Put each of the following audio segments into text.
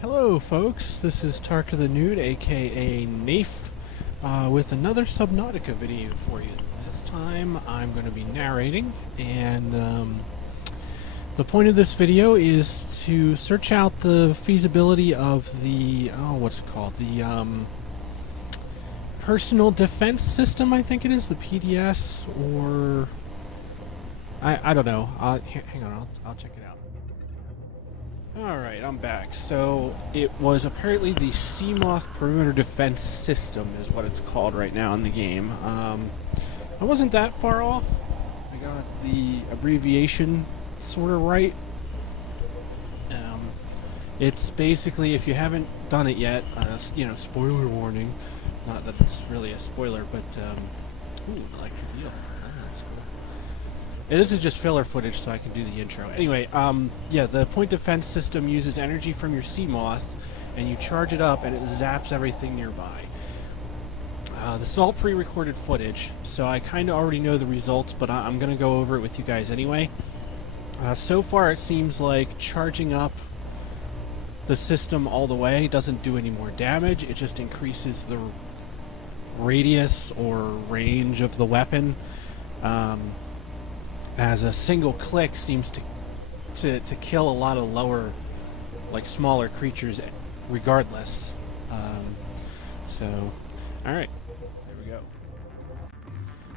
Hello folks, this is Tarrker the Nude, aka Nafe, with another Subnautica video for you. This time I'm going to be narrating, and the point of this video is to search out the feasibility of the, what's it called, the personal defense system, I think it is, the PDS, or I don't know. Hang on, I'll check it out. Alright, I'm back. So, it was apparently the Seamoth Perimeter Defense System is what it's called right now in the game. I wasn't that far off. I got the abbreviation sort of right. It's basically, if you haven't done it yet, spoiler warning. Not that it's really a spoiler, but, ooh, an electric eel. That's cool. This is just filler footage so I can do the intro. Anyway, yeah, the point defense system uses energy from your Seamoth, and you charge it up and it zaps everything nearby. This is all pre-recorded footage, so I kind of already know the results, but I'm going to go over it with you guys anyway. So far it seems like charging up the system all the way doesn't do any more damage, it just increases the radius or range of the weapon. As a single click seems to kill a lot of lower, like smaller creatures regardless. So, alright, there we go.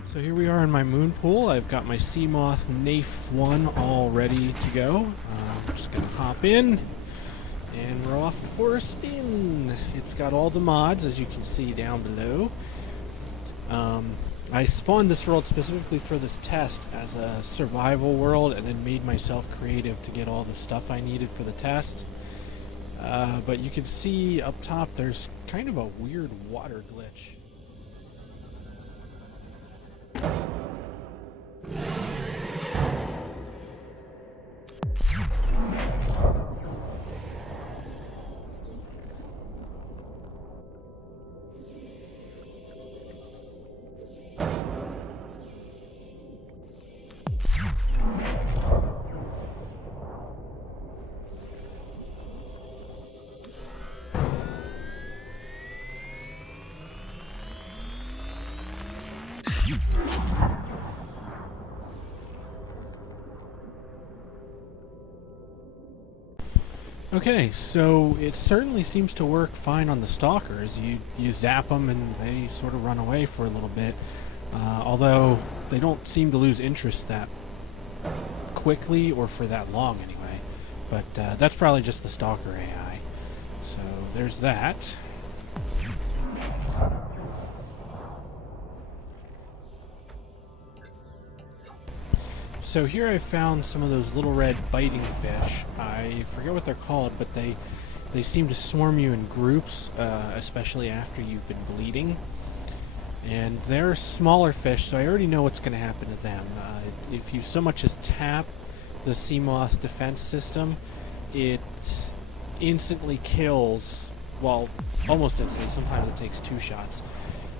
So here we are in my moon pool. I've got my Seamoth Nafe 1 all ready to go. I'm just going to hop in, and we're off for a spin. It's got all the mods, as you can see down below. I spawned this world specifically for this test as a survival world, and then made myself creative to get all the stuff I needed for the test. But you can see up top there's kind of a weird water glitch. Okay, so it certainly seems to work fine on the Stalkers. You zap them and they sort of run away for a little bit, although they don't seem to lose interest that quickly or for that long anyway. But that's probably just the Stalker AI. So there's that. So here I found some of those little red biting fish. I forget what they're called, but they seem to swarm you in groups, especially after you've been bleeding. And they're smaller fish, so I already know what's going to happen to them. If you so much as tap the Seamoth defense system, it instantly kills, well, almost instantly. Sometimes it takes 2 shots.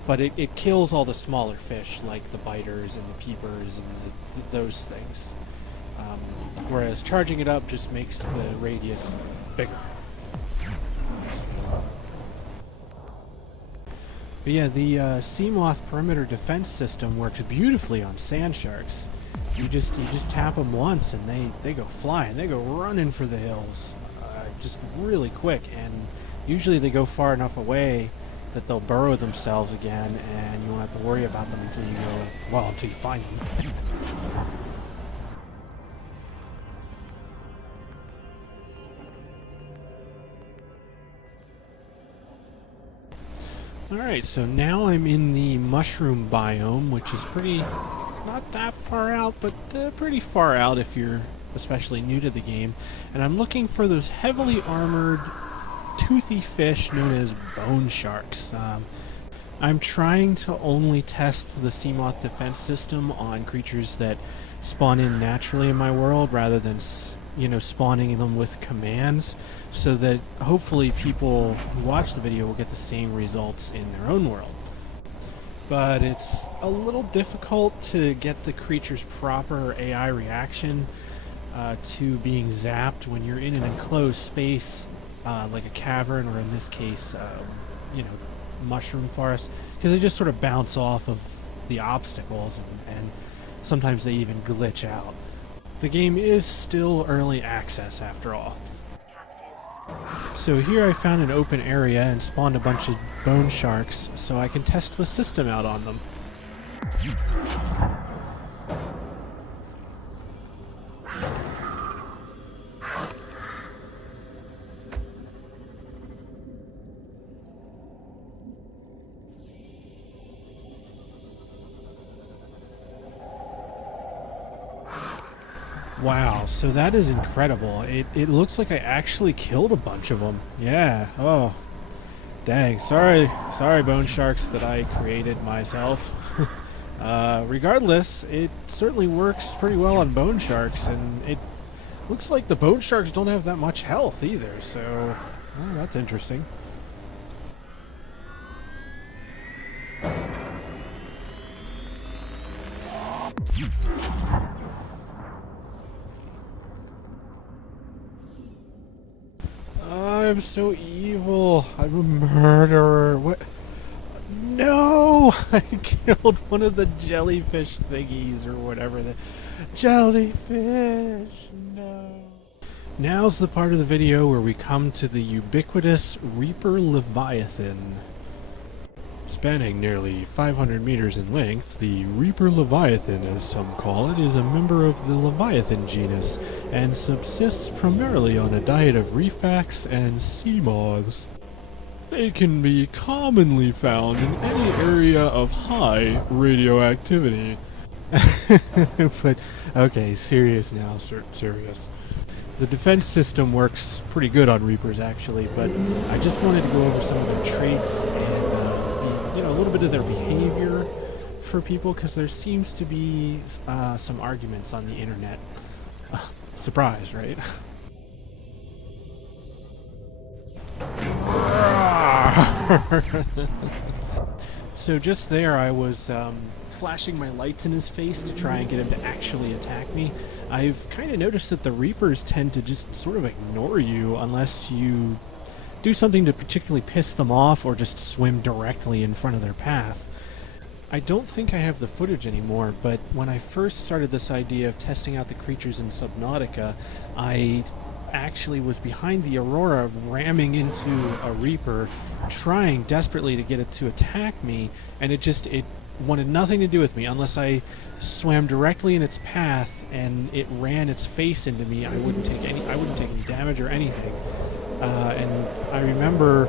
But it kills all the smaller fish, like the biters and the peepers and those things. Whereas charging it up just makes the radius bigger. But yeah, the Seamoth Perimeter Defense System works beautifully on Sandsharks. You just tap them once and they go flying. They go running for the hills, just really quick. And usually they go far enough away that they'll burrow themselves again, and you won't have to worry about them until you find them. Alright, so now I'm in the mushroom biome, which is not that far out, but pretty far out if you're especially new to the game. And I'm looking for those heavily armored toothy fish known as Bonesharks. I'm trying to only test the Seamoth defense system on creatures that spawn in naturally in my world rather than spawning them with commands, so that hopefully people who watch the video will get the same results in their own world. But it's a little difficult to get the creature's proper AI reaction to being zapped when you're in an enclosed space like a cavern, or in this case, you know, mushroom forest, because they just sort of bounce off of the obstacles, and sometimes they even glitch out. The game is still early access after all. So here I found an open area and spawned a bunch of Bonesharks so I can test the system out on them. Wow, so that is incredible. It looks like I actually killed a bunch of them. Yeah, oh. Dang, sorry Bonesharks that I created myself. Regardless, it certainly works pretty well on Bonesharks, and it looks like the Bonesharks don't have that much health either, so well, that's interesting. I'm so evil. I'm a murderer. What? No! I killed one of the jellyfish thingies or whatever. The jellyfish. No. Now's the part of the video where we come to the ubiquitous Reaper Leviathan. Spanning nearly 500 meters in length, the Reaper Leviathan, as some call it, is a member of the Leviathan genus and subsists primarily on a diet of reefbacks and Seamoths. They can be commonly found in any area of high radioactivity. But, okay, serious now, serious. The defense system works pretty good on Reapers, actually, but I just wanted to go over some of their traits and a little bit of their behavior for people, because there seems to be some arguments on the internet. Surprise, right? So just there I was flashing my lights in his face to try and get him to actually attack me. I've kind of noticed that the Reapers tend to just sort of ignore you unless you do something to particularly piss them off or just swim directly in front of their path. I don't think I have the footage anymore, but when I first started this idea of testing out the creatures in Subnautica, I actually was behind the Aurora ramming into a Reaper, trying desperately to get it to attack me, and it wanted nothing to do with me unless I swam directly in its path and it ran its face into me. I wouldn't take any damage or anything. And I remember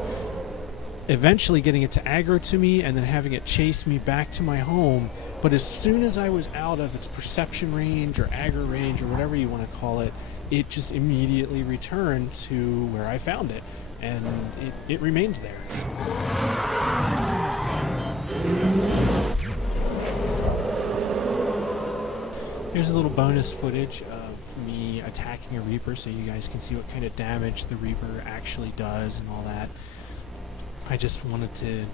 eventually getting it to aggro to me and then having it chase me back to my home, but as soon as I was out of its perception range or aggro range or whatever you want to call it, it just immediately returned to where I found it, and it remained there. Here's a little bonus footage of me attacking a Reaper so you guys can see what kind of damage the Reaper actually does and all that. I just wanted to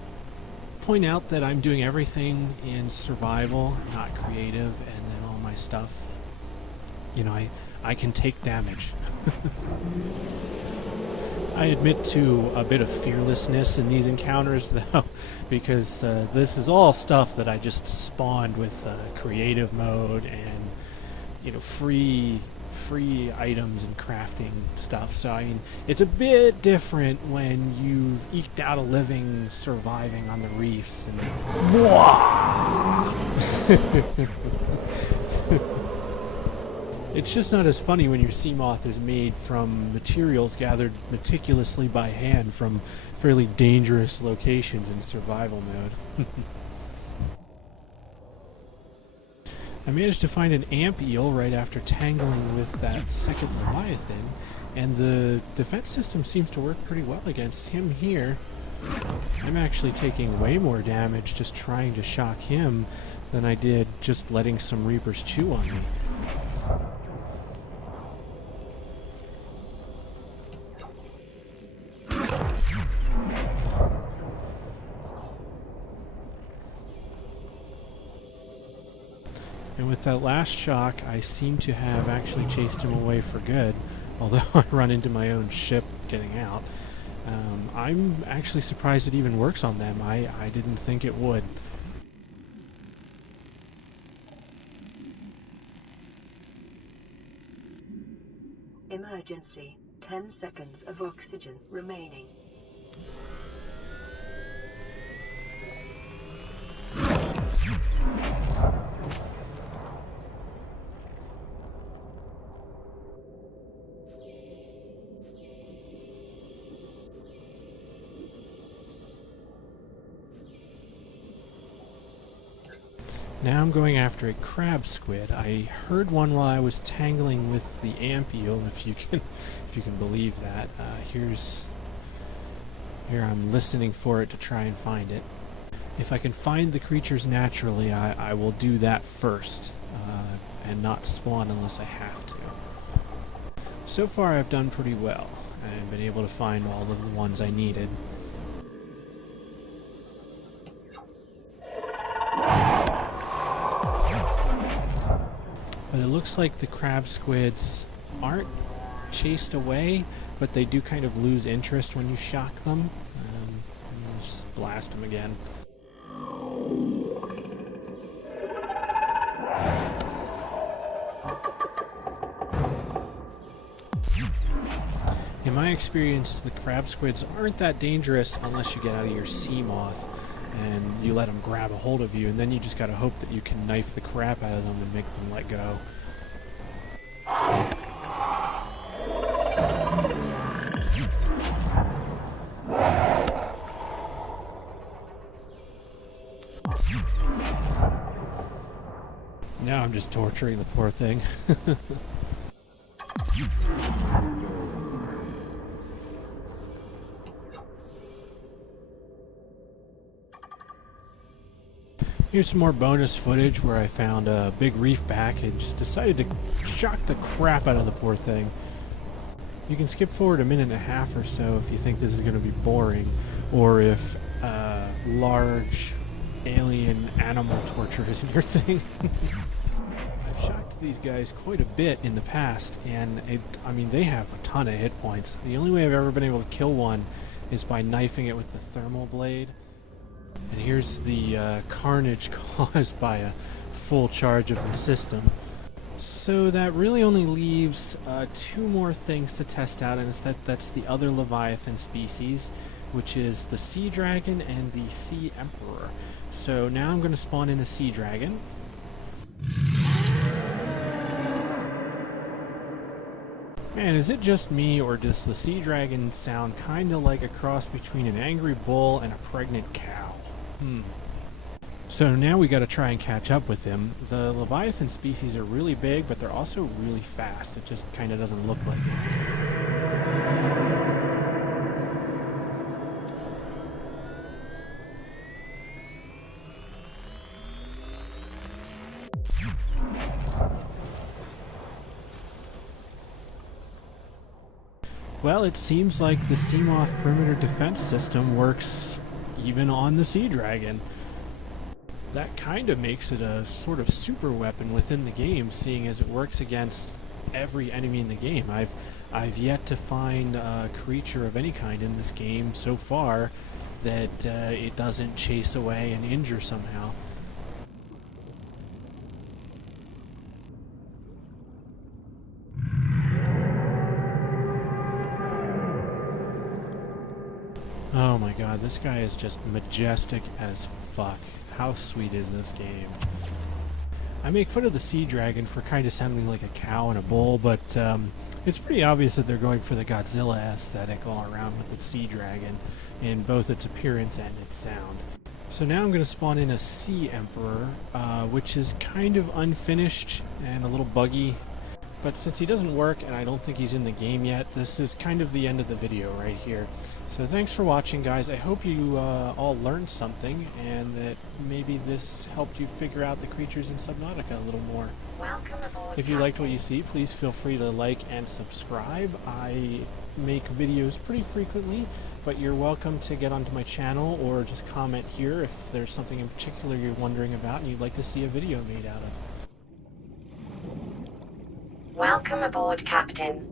point out that I'm doing everything in survival, not creative, and then all my stuff, you know, I can take damage. I admit to a bit of fearlessness in these encounters, though, because this is all stuff that I just spawned with creative mode and, you know, free items and crafting stuff. So, I mean, it's a bit different when you've eked out a living surviving on the reefs and... It's just not as funny when your Seamoth is made from materials gathered meticulously by hand from fairly dangerous locations in survival mode. I managed to find an Ampeel right after tangling with that second Leviathan, and the defense system seems to work pretty well against him here. I'm actually taking way more damage just trying to shock him than I did just letting some Reapers chew on me. And with that last shock, I seem to have actually chased him away for good, although I run into my own ship getting out. I'm actually surprised it even works on them. I didn't think it would. Emergency. 10 seconds of oxygen remaining. Now I'm going after a Crabsquid. I heard one while I was tangling with the Ampeel, if you can believe that. Here I'm listening for it to try and find it. If I can find the creatures naturally, I will do that first, and not spawn unless I have to. So far I've done pretty well. I've been able to find all of the ones I needed. But it looks like the Crabsquids aren't chased away, but they do kind of lose interest when you shock them. Just blast them again. In my experience, the Crabsquids aren't that dangerous unless you get out of your Seamoth and you let them grab a hold of you, and then you just gotta hope that you can knife the crap out of them and make them let go. Now I'm just torturing the poor thing. Here's some more bonus footage where I found a big reefback and just decided to shock the crap out of the poor thing. You can skip forward a minute and a half or so if you think this is going to be boring, or if large alien animal torture isn't your thing. I've shocked these guys quite a bit in the past, and I mean, they have a ton of hit points. The only way I've ever been able to kill one is by knifing it with the thermal blade. And here's the carnage caused by a full charge of the system. So that really only leaves 2 more things to test out, and that's the other Leviathan species, which is the Sea Dragon and the Sea Emperor. So now I'm going to spawn in a Sea Dragon. Man, is it just me, or does the Sea Dragon sound kind of like a cross between an angry bull and a pregnant cow? So now we got to try and catch up with him. The Leviathan species are really big, but they're also really fast. It just kind of doesn't look like it. Well, it seems like the Seamoth perimeter defense system works even on the Sea Dragon. That kind of makes it a sort of super weapon within the game, seeing as it works against every enemy in the game. I've yet to find a creature of any kind in this game so far that it doesn't chase away and injure somehow. Oh my god, this guy is just majestic as fuck. How sweet is this game? I make fun of the Sea Dragon for kind of sounding like a cow and a bull, but it's pretty obvious that they're going for the Godzilla aesthetic all around with the Sea Dragon, in both its appearance and its sound. So now I'm going to spawn in a Sea Emperor, which is kind of unfinished and a little buggy. But since he doesn't work, and I don't think he's in the game yet, this is kind of the end of the video right here. So thanks for watching, guys. I hope you all learned something, and that maybe this helped you figure out the creatures in Subnautica a little more. Welcome aboard, if you liked what you see, please feel free to like and subscribe. I make videos pretty frequently, but you're welcome to get onto my channel or just comment here if there's something in particular you're wondering about and you'd like to see a video made out of. Welcome aboard, Captain.